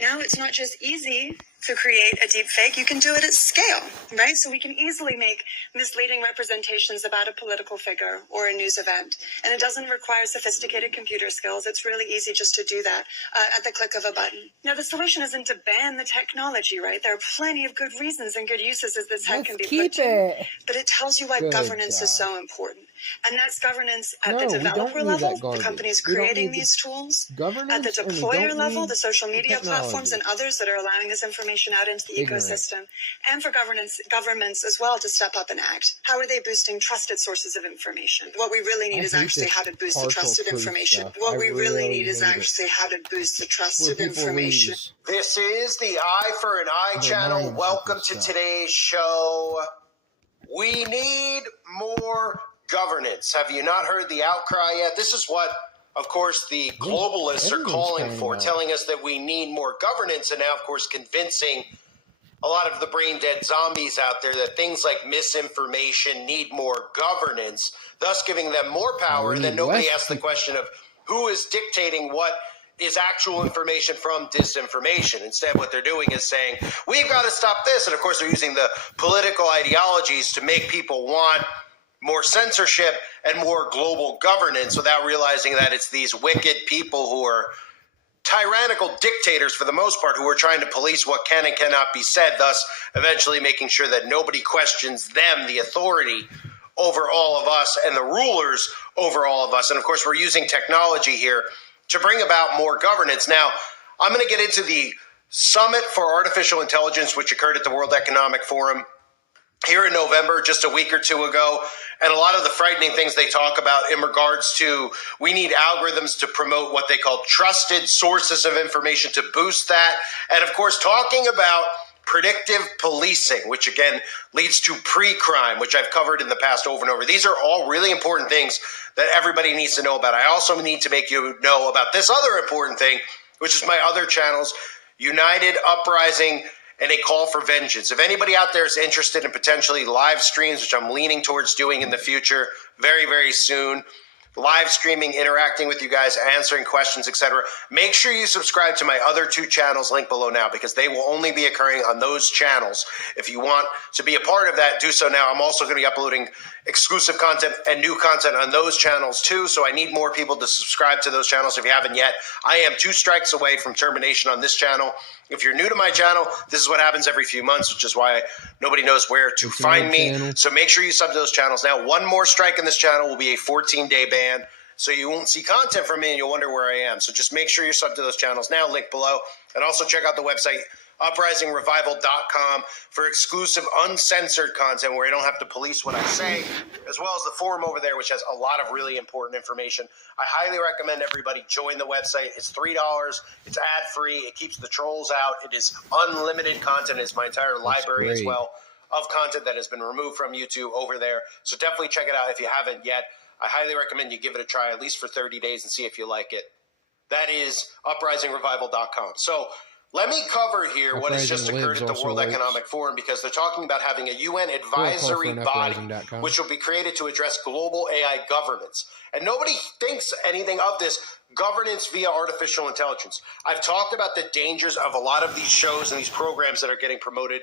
Now it's not just easy to create a deep fake, you can do it at scale, right? So we can easily make misleading representations about a political figure or a news event. And it doesn't require sophisticated computer skills. It's really easy just to do that at the click of a button. Now, the solution isn't to ban the technology, right? There are plenty of good reasons and good uses as this tech can be put to. But it tells you why governance is so important. And that's governance at the developer level, the companies creating these tools, at the deployer level, the social media platforms and others that are allowing this information out into the ecosystem, and for governments as well to step up and act. How are they boosting trusted sources of information? What we really need is actually how to boost the trusted information. What we really need is actually how to boost the trusted information. This is the Eye for an Eye channel. Welcome to today's show. We need more governance. Have you not heard the outcry yet? This is what, of course, the globalists are calling for, telling us that we need more governance, and now, of course, convincing a lot of the brain-dead zombies out there that things like misinformation need more governance, thus giving them more power. And then nobody asks the question of who is dictating what is actual information from disinformation. Instead, what they're doing is saying, we've got to stop this. And, of course, they're using the political ideologies to make people want more censorship and more global governance without realizing that it's these wicked people who are tyrannical dictators for the most part who are trying to police what can and cannot be said, thus eventually making sure that nobody questions them, the authority over all of us and the rulers over all of us. And of course, we're using technology here to bring about more governance. Now, I'm going to get into the Summit for Artificial Intelligence, which occurred at the World Economic Forum here in November, just a week or two ago, and a lot of the frightening things they talk about in regards to we need algorithms to promote what they call trusted sources of information to boost that. And of course, talking about predictive policing, which again leads to pre-crime, which I've covered in the past over and over. These are all really important things that everybody needs to know about. I also need to make you know about this other important thing, which is my other channels, United Uprising and a Call for Vengeance. If anybody out there is interested in potentially live streams, which I'm leaning towards doing in the future very, very soon, live streaming, interacting with you guys, answering questions, etc., make sure you subscribe to my other two channels, link below now, because they will only be occurring on those channels. If you want to be a part of that, do so now. I'm also going to be uploading exclusive content and new content on those channels too, so I need more people to subscribe to those channels if you haven't yet. I am 2 strikes away from termination on this channel. If you're new to my channel, this is what happens every few months, which is why nobody knows where to find me. So make sure you sub to those channels. Now, 1 more strike in this channel will be a 14-day ban, so you won't see content from me and you'll wonder where I am. So just make sure you're sub to those channels now, link below. And also check out the website, uprisingrevival.com, for exclusive uncensored content where I don't have to police what I say, as well as the forum over there, which has a lot of really important information. I highly recommend everybody join the website. It's $3. It's ad-free. It keeps the trolls out. It is unlimited content. It's my entire library as well of content that has been removed from YouTube over there. So definitely check it out if you haven't yet. I highly recommend you give it a try, at least for 30 days, and see if you like it. That is uprisingrevival.com. So let me cover here what has just occurred at the World Economic Forum, because they're talking about having a UN advisory body, which will be created to address global AI governance. And nobody thinks anything of this governance via artificial intelligence. I've talked about the dangers of a lot of these shows and these programs that are getting promoted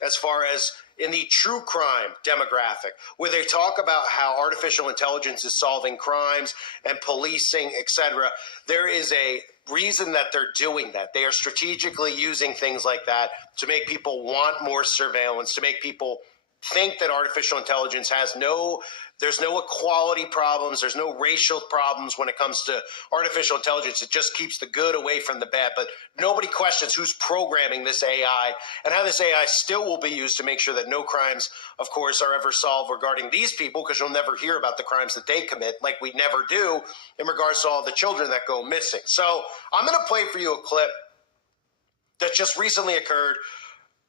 as far as in the true crime demographic, where they talk about how artificial intelligence is solving crimes and policing, etc. There is a reason that they're doing that. They are strategically using things like that to make people want more surveillance, to make people think that artificial intelligence has there's no equality problems, there's no racial problems when it comes to artificial intelligence. It just keeps the good away from the bad. But nobody questions who's programming this AI and how this AI still will be used to make sure that no crimes, of course, are ever solved regarding these people, because you'll never hear about the crimes that they commit, like we never do in regards to all the children that go missing. So I'm going to play for you a clip that just recently occurred,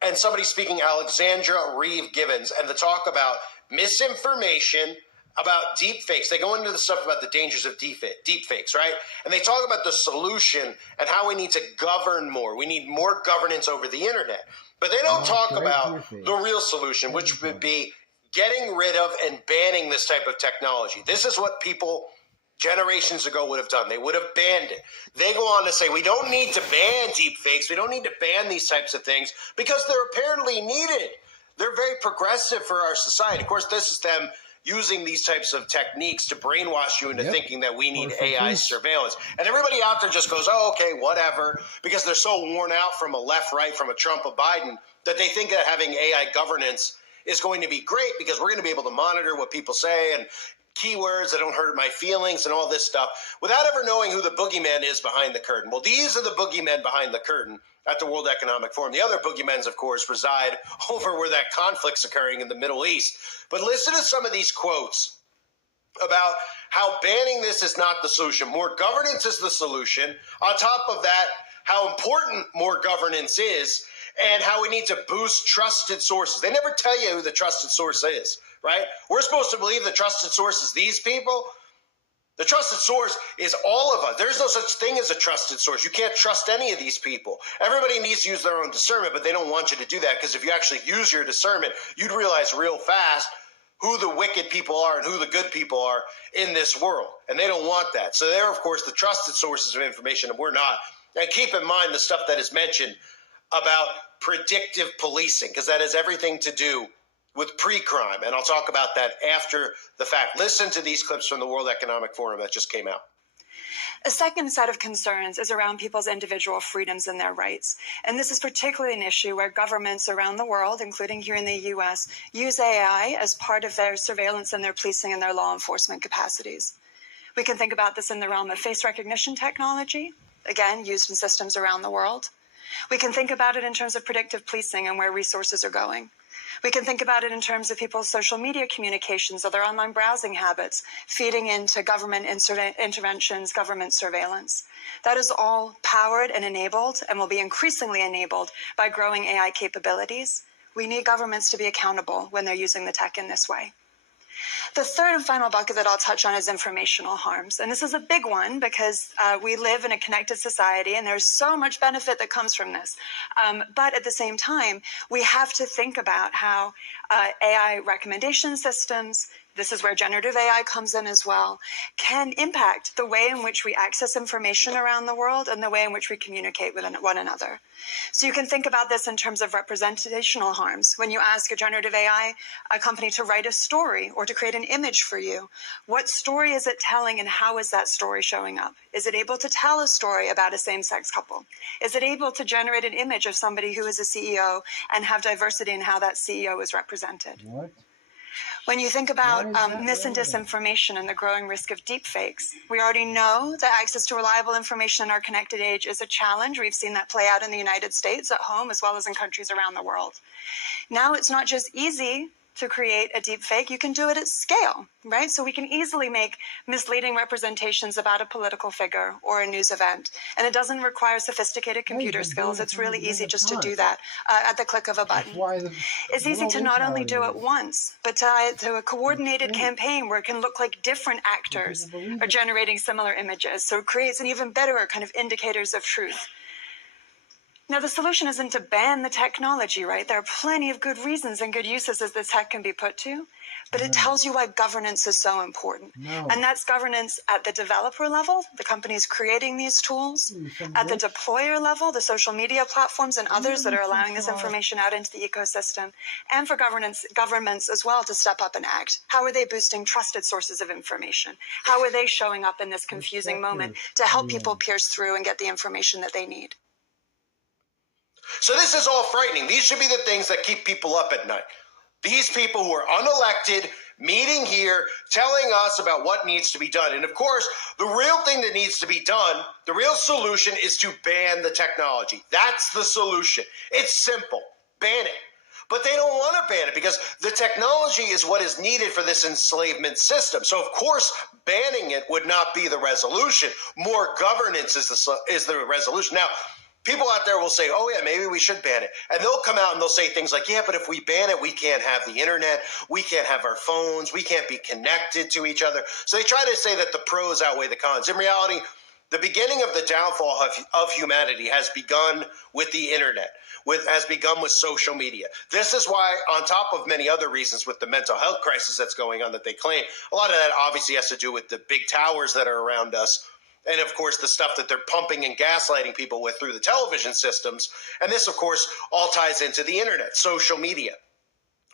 and somebody speaking, Alexandra Reeve Givens, and the talk about misinformation, about deepfakes. They go into the stuff about the dangers of deepfakes, right? And they talk about the solution and how we need to govern more. We need more governance over the internet. But they don't talk about the real solution, which would be getting rid of and banning this type of technology. This is what people generations ago would have done. They would have banned it. They go on to say, we don't need to ban deepfakes. We don't need to ban these types of things because they're apparently needed. They're very progressive for our society. Of course, this is them using these types of techniques to brainwash you into thinking that we need AI surveillance. And everybody out there just goes, oh, okay, whatever, because they're so worn out from a left, right, from a Trump, a Biden, that they think that having AI governance is going to be great because we're going to be able to monitor what people say and keywords that don't hurt my feelings and all this stuff without ever knowing who the boogeyman is behind the curtain. Well, these are the boogeymen behind the curtain at the World Economic Forum. The other boogeymen, of course, reside over where that conflict's occurring in the Middle East. But listen to some of these quotes about how banning this is not the solution. More governance is the solution. On top of that, how important more governance is and how we need to boost trusted sources. They never tell you who the trusted source is, right? We're supposed to believe the trusted source is these people. The trusted source is all of us. There's no such thing as a trusted source. You can't trust any of these people. Everybody needs to use their own discernment, but they don't want you to do that because if you actually use your discernment, you'd realize real fast who the wicked people are and who the good people are in this world. And they don't want that. So they're, of course, the trusted sources of information, and we're not. And keep in mind the stuff that is mentioned about predictive policing, because that has everything to do with pre-crime. And I'll talk about that after the fact. Listen to these clips from the World Economic Forum that just came out. A second set of concerns is around people's individual freedoms and their rights. And this is particularly an issue where governments around the world, including here in the US, use AI as part of their surveillance and their policing and their law enforcement capacities. We can think about this in the realm of face recognition technology, again, used in systems around the world. We can think about it in terms of predictive policing and where resources are going. We can think about it in terms of people's social media communications or their online browsing habits, feeding into government interventions, government surveillance. That is all powered and enabled and will be increasingly enabled by growing AI capabilities. We need governments to be accountable when they're using the tech in this way. The third and final bucket that I'll touch on is informational harms. And this is a big one because we live in a connected society and there's so much benefit that comes from this. But at the same time, we have to think about how AI recommendation systems, this is where generative AI comes in as well, can impact the way in which we access information around the world and the way in which we communicate with one another. So you can think about this in terms of representational harms. When you ask a generative AI company to write a story or to create an image for you, what story is it telling and how is that story showing up? Is it able to tell a story about a same-sex couple? Is it able to generate an image of somebody who is a CEO and have diversity in how that CEO is represented? What? When you think about mis and disinformation and the growing risk of deepfakes, we already know that access to reliable information in our connected age is a challenge. We've seen that play out in the United States, at home, as well as in countries around the world. Now it's not just easy to create a deepfake, you can do it at scale, right? So we can easily make misleading representations about a political figure or a news event. And it doesn't require sophisticated computer skills. It's really easy just to do that at the click of a button. It's easy to not only do it once, but to a coordinated campaign where it can look like different actors are generating similar images. So it creates an even better kind of indicators of truth. Now, the solution isn't to ban the technology, right? There are plenty of good reasons and good uses as this tech can be put to, but it tells you why governance is so important. And that's governance at the developer level, the companies creating these tools, at the deployer level, the social media platforms and others that are allowing this information out into the ecosystem, and for governments as well to step up and act. How are they boosting trusted sources of information? How are they showing up in this confusing moment to help people pierce through and get the information that they need? So this is all frightening. These should be the things that keep people up at night. These people who are unelected, meeting here, telling us about what needs to be done. And of course, the real thing that needs to be done, the real solution is to ban the technology. That's the solution. It's simple. Ban it. But they don't want to ban it because the technology is what is needed for this enslavement system. So of course, banning it would not be the resolution. More governance is the resolution. Now, people out there will say, oh, yeah, maybe we should ban it. And they'll come out and they'll say things like, yeah, but if we ban it, we can't have the internet. We can't have our phones. We can't be connected to each other. So they try to say that the pros outweigh the cons. In reality, The beginning of the downfall of humanity has begun with the internet, has begun with social media. This is why, on top of many other reasons with the mental health crisis that's going on that they claim, a lot of that obviously has to do with the big towers that are around us. And, of course, the stuff that they're pumping and gaslighting people with through the television systems. And this, of course, all ties into the internet, social media.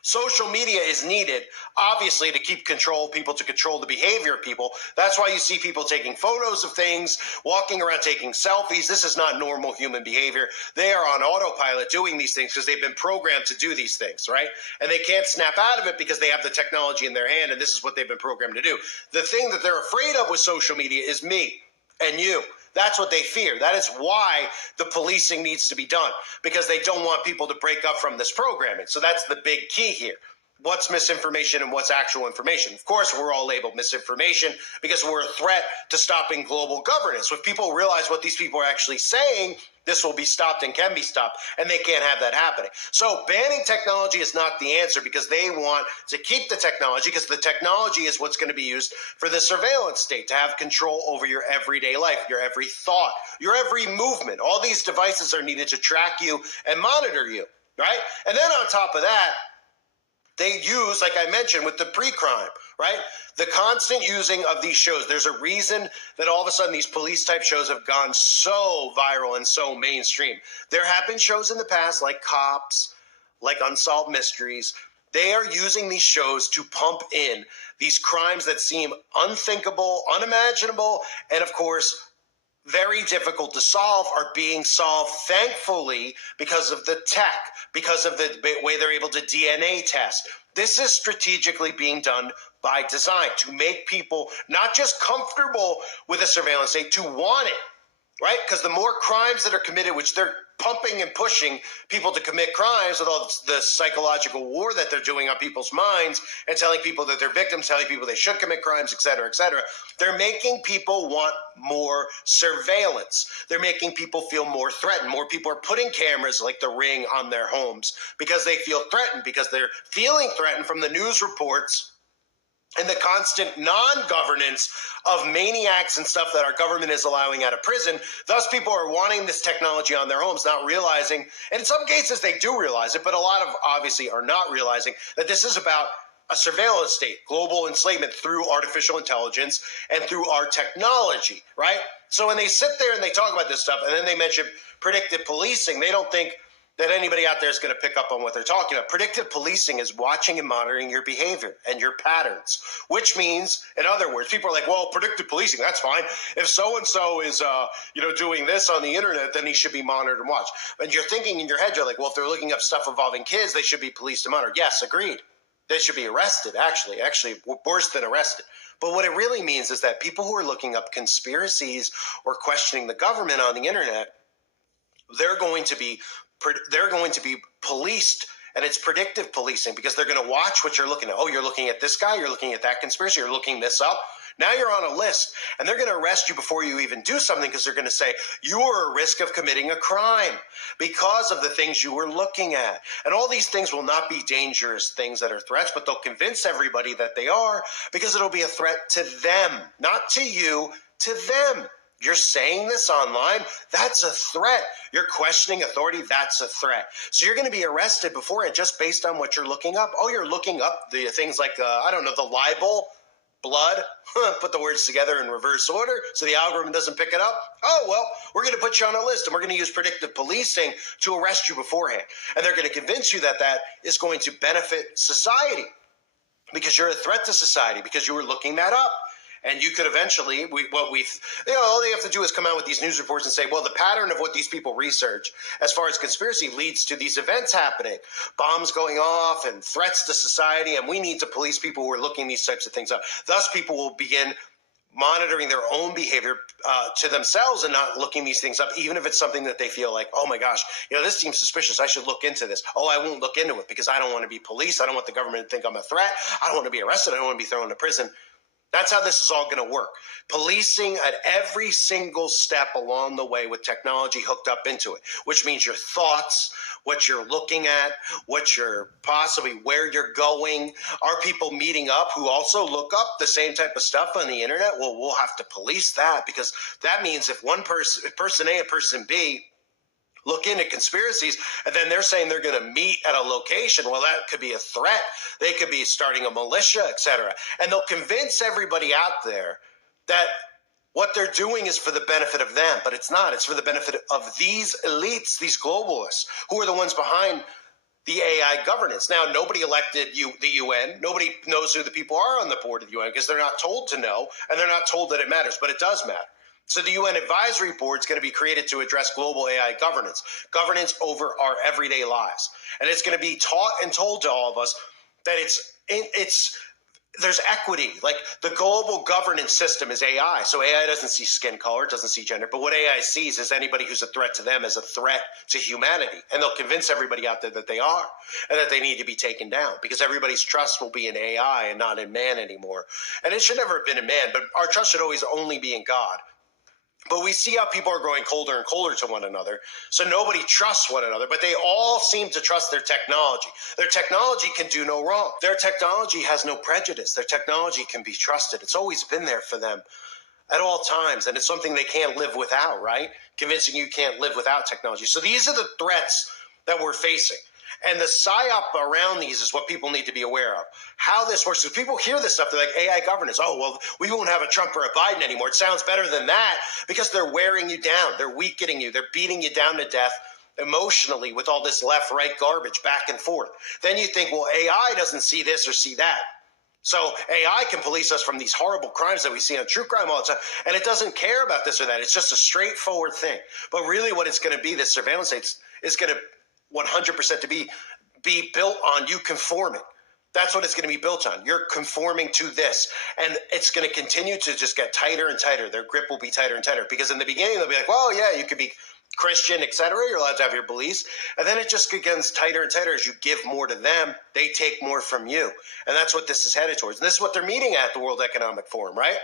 Social media is needed, obviously, to keep control of people, to control the behavior of people. That's why you see people taking photos of things, walking around taking selfies. This is not normal human behavior. They are on autopilot doing these things because they've been programmed to do these things, right? And they can't snap out of it because they have the technology in their hand, and this is what they've been programmed to do. The thing that they're afraid of with social media is me and you. That's what they fear. That is why the policing needs to be done, because they don't want people to break up from this programming. So that's the big key here. What's misinformation and what's actual information? Of course, we're all labeled misinformation because we're a threat to stopping global governance. If people realize what these people are actually saying, this will be stopped and can be stopped, and they can't have that happening. So banning technology is not the answer because they want to keep the technology, because the technology is what's going to be used for the surveillance state, to have control over your everyday life, your every thought, your every movement. All these devices are needed to track you and monitor you, right? And then on top of that, they use, like I mentioned, with the pre-crime, right? The constant using of these shows. There's a reason that all of a sudden these police-type shows have gone so viral and so mainstream. There have been shows in the past like Cops, like Unsolved Mysteries. They are using these shows to pump in these crimes that seem unthinkable, unimaginable, and of course, very difficult to solve are being solved, thankfully, because of the tech, because of the way they're able to DNA test. This is strategically being done by design to make people not just comfortable with a surveillance state, to want it, right? Because the more crimes that are committed, which they're pumping and pushing people to commit crimes with all the psychological war that they're doing on people's minds and telling people that they're victims, telling people they should commit crimes, et cetera, they're making people want more surveillance. They're making people feel more threatened. More people are putting cameras like the Ring on their homes because they feel threatened, because they're feeling threatened from the news reports and the constant non-governance of maniacs and stuff that our government is allowing out of prison. Thus, people are wanting this technology on their homes, not realizing, and in some cases they do realize it, but a lot of obviously are not realizing that this is about a surveillance state, global enslavement through artificial intelligence and through our technology, right? So when they sit there and they talk about this stuff and then they mention predictive policing, they don't think that anybody out there is going to pick up on what they're talking about. Predictive policing is watching and monitoring your behavior and your patterns, which means, in other words, people are like, well, predictive policing, that's fine. If so-and-so is, doing this on the internet, then he should be monitored and watched. And you're thinking in your head, you're like, well, if they're looking up stuff involving kids, they should be policed and monitored. Yes, agreed. They should be arrested, actually worse than arrested. But what it really means is that people who are looking up conspiracies or questioning the government on the internet, they're going to be policed, and it's predictive policing because they're going to watch what you're looking at. Oh, you're looking at this guy, you're looking at that conspiracy, you're looking this up. Now you're on a list, and they're going to arrest you before you even do something because they're going to say you are at risk of committing a crime because of the things you were looking at. And all these things will not be dangerous things that are threats, but they'll convince everybody that they are because it'll be a threat to them, not to you, to them. You're saying this online, that's a threat. You're questioning authority, that's a threat. So you're going to be arrested beforehand just based on what you're looking up. Oh, you're looking up the things like, the libel, blood, put the words together in reverse order so the algorithm doesn't pick it up. Oh, well, we're going to put you on a list and we're going to use predictive policing to arrest you beforehand. And they're going to convince you that that is going to benefit society because you're a threat to society because you were looking that up. And you could eventually, all they have to do is come out with these news reports and say, well, the pattern of what these people research as far as conspiracy leads to these events happening, bombs going off and threats to society, and we need to police people who are looking these types of things up. Thus, people will begin monitoring their own behavior to themselves and not looking these things up, even if it's something that they feel like, oh my gosh, this seems suspicious. I should look into this. Oh, I won't look into it because I don't want to be policed. I don't want the government to think I'm a threat. I don't want to be arrested. I don't want to be thrown into prison. That's how this is all going to work. Policing at every single step along the way with technology hooked up into it, which means your thoughts, what you're looking at, what you're possibly, where you're going. Are people meeting up who also look up the same type of stuff on the internet? Well, we'll have to police that, because that means if person A and person B look into conspiracies, and then they're saying they're going to meet at a location, well, that could be a threat. They could be starting a militia, etc. And they'll convince everybody out there that what they're doing is for the benefit of them, but it's not. It's for the benefit of these elites, these globalists, who are the ones behind the AI governance. Now, nobody elected the UN. Nobody knows who the people are on the board of the UN, because they're not told to know, and they're not told that it matters, but it does matter. So the UN Advisory Board is going to be created to address global AI governance over our everyday lives. And it's going to be taught and told to all of us that there's equity. Like, the global governance system is AI. So AI doesn't see skin color, doesn't see gender, but what AI sees is anybody who's a threat to them as a threat to humanity. And they'll convince everybody out there that they are, and that they need to be taken down, because everybody's trust will be in AI and not in man anymore. And it should never have been in man, but our trust should always only be in God. But we see how people are growing colder and colder to one another. So nobody trusts one another, but they all seem to trust their technology. Their technology can do no wrong. Their technology has no prejudice. Their technology can be trusted. It's always been there for them at all times. And it's something they can't live without, right? Convincing you can't live without technology. So these are the threats that we're facing. And the psyop around these is what people need to be aware of. How this works. Because people hear this stuff, they're like, AI governance. Oh, well, we won't have a Trump or a Biden anymore. It sounds better than that, because they're wearing you down. They're weakening you. They're beating you down to death emotionally with all this left-right garbage back and forth. Then you think, well, AI doesn't see this or see that. So AI can police us from these horrible crimes that we see on true crime all the time, and it doesn't care about this or that. It's just a straightforward thing. But really what it's going to be, this surveillance state, is going to 100% to be built on you conforming. That's what it's going to be built on. You're conforming to this. And it's going to continue to just get tighter and tighter. Their grip will be tighter and tighter. Because in the beginning, they'll be like, well, yeah, you could be Christian, etc. You're allowed to have your beliefs. And then it just gets tighter and tighter. As you give more to them, they take more from you. And that's what this is headed towards. And this is what they're meeting at the World Economic Forum, right?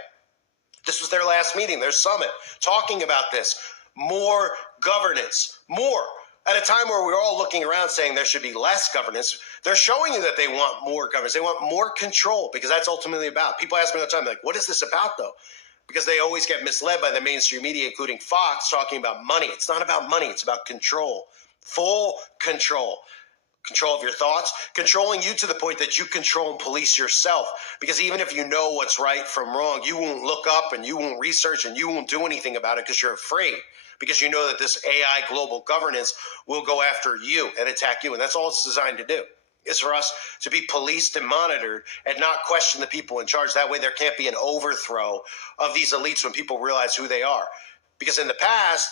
This was their last meeting, their summit, talking about this. More governance, more. At a time where we're all looking around saying there should be less governance, they're showing you that they want more governance. They want more control, because that's ultimately about. People ask me all the time, like, what is this about, though? Because they always get misled by the mainstream media, including Fox, talking about money. It's not about money. It's about control. Full control. Control of your thoughts, controlling you to the point that you control and police yourself. Because even if you know what's right from wrong, you won't look up and you won't research and you won't do anything about it, because you're afraid. Because you know that this AI global governance will go after you and attack you. And that's all it's designed to do, is for us to be policed and monitored and not question the people in charge. That way there can't be an overthrow of these elites when people realize who they are. Because in the past,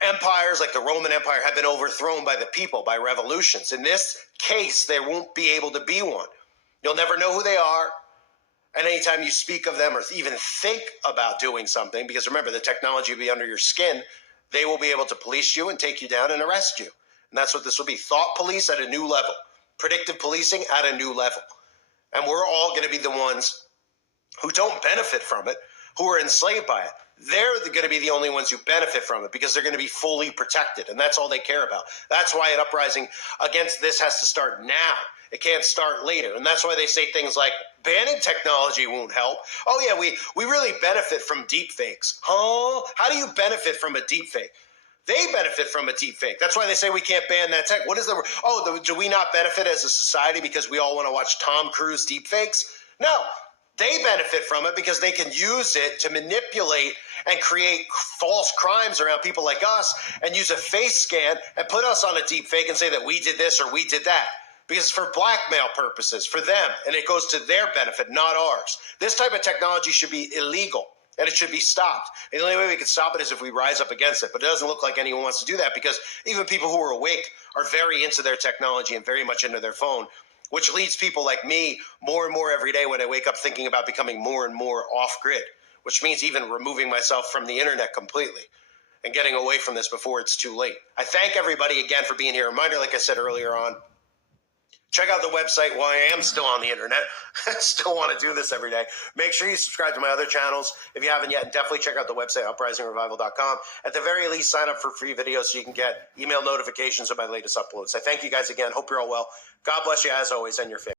empires like the Roman Empire have been overthrown by the people, by revolutions. In this case, there won't be able to be one. You'll never know who they are. And anytime you speak of them or even think about doing something, because remember, the technology will be under your skin, they will be able to police you and take you down and arrest you. And that's what this will be. Thought police at a new level. Predictive policing at a new level. And we're all going to be the ones who don't benefit from it, who are enslaved by it. They're going to be the only ones who benefit from it, because they're going to be fully protected. And that's all they care about. That's why an uprising against this has to start now. It can't start later. And that's why they say things like banning technology won't help. Oh, yeah, we really benefit from deepfakes. Huh? How do you benefit from a deepfake? They benefit from a deepfake. That's why they say we can't ban that tech. What is do we not benefit as a society because we all want to watch Tom Cruise deepfakes? No. They benefit from it because they can use it to manipulate and create false crimes around people like us, and use a face scan and put us on a deepfake and say that we did this or we did that. Because it's for blackmail purposes, for them, and it goes to their benefit, not ours. This type of technology should be illegal, and it should be stopped. And the only way we can stop it is if we rise up against it. But it doesn't look like anyone wants to do that, because even people who are awake are very into their technology and very much into their phone, which leads people like me more and more every day when I wake up thinking about becoming more and more off-grid, which means even removing myself from the internet completely and getting away from this before it's too late. I thank everybody again for being here. Reminder, like I said earlier on, Check out the website while I am still on the internet. I still want to do this every day. Make sure you subscribe to my other channels if you haven't yet. And definitely check out the website, uprisingrevival.com. At the very least, sign up for free videos so you can get email notifications of my latest uploads. I thank you guys again. Hope you're all well. God bless you as always and your family.